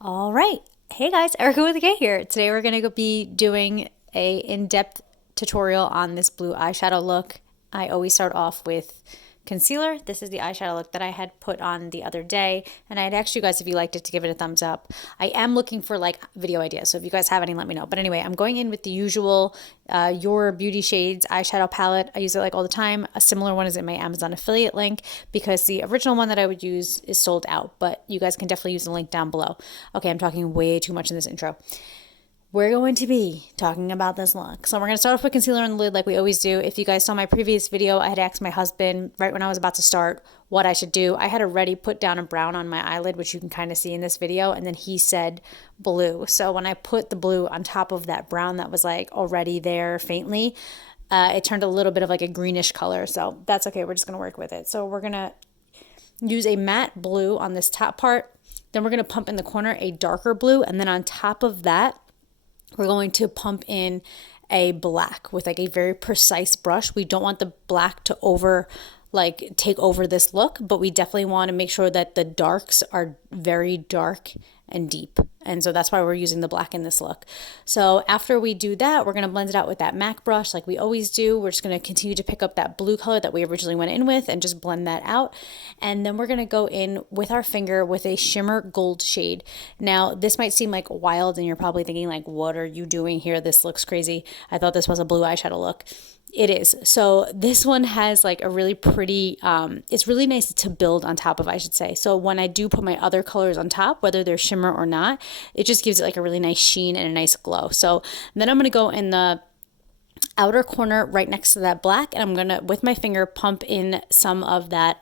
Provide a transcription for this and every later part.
All right. Hey guys, Erica with a K here. Today we're going to be doing a in-depth tutorial on this blue eyeshadow look. I always start off with concealer. This is the eyeshadow look that I had put on the other day, and I'd asked you guys if you liked it to give it a thumbs up. I am looking for like video ideas, so if you guys have any, let me know. But anyway, I'm going in with the usual Your Beauty Shades eyeshadow palette. I use it like all the time. A similar one is in my Amazon affiliate link because the original one that I would use is sold out, but you guys can definitely use the link down below. Okay, I'm talking way too much in this intro. We're going to be talking about this look. So we're going to start off with concealer on the lid like we always do. If you guys saw my previous video, I had asked my husband right when I was about to start what I should do. I had already put down a brown on my eyelid, which you can kind of see in this video, and then he said blue. So when I put the blue on top of that brown that was like already there faintly, it turned a little bit of like a greenish color. So that's okay. We're just going to work with it. So we're going to use a matte blue on this top part. Then we're going to pump in the corner a darker blue, and then on top of that, we're going to pump in a black with like a very precise brush. We don't want the black to take over this look, but we definitely want to make sure that the darks are very dark and deep. And so that's why we're using the black in this look. So after we do that, we're going to blend it out with that MAC brush like we always do. We're just going to continue to pick up that blue color that we originally went in with and just blend that out. And then we're going to go in with our finger with a shimmer gold shade. Now, this might seem like wild and you're probably thinking like, what are you doing here? This looks crazy. I thought this was a blue eyeshadow look. It is. So this one has like a really pretty, it's really nice to build on top of, I should say. So when I do put my other colors on top, whether they're shimmer or not, it just gives it like a really nice sheen and a nice glow. So then I'm going to go in the outer corner right next to that black, and I'm going to, with my finger, pump in some of that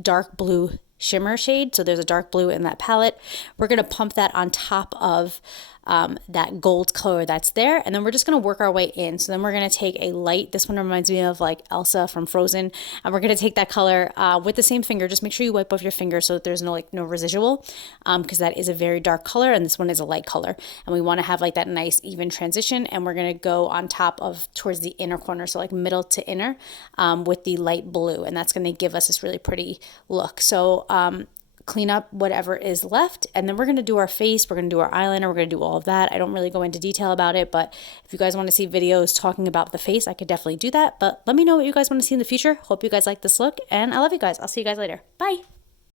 dark blue shimmer shade. So there's a dark blue in that palette. We're going to pump that on top of that gold color that's there, and then we're just going to work our way in. So then we're going to take a light, this one reminds me of like Elsa from Frozen, and we're going to take that color with the same finger. Just make sure you wipe off your finger so that there's no residual, because that is a very dark color and this one is a light color, and we want to have like that nice even transition. And we're going to go on top of towards the inner corner, so like middle to inner, with the light blue, and that's going to give us this really pretty look. So clean up whatever is left, and then we're going to do our face, we're going to do our eyeliner, we're going to do all of that. I don't really go into detail about it, but if you guys want to see videos talking about the face, I could definitely do that. But let me know what you guys want to see in the future. Hope you guys like this look, and I love you guys. I'll see you guys later. Bye.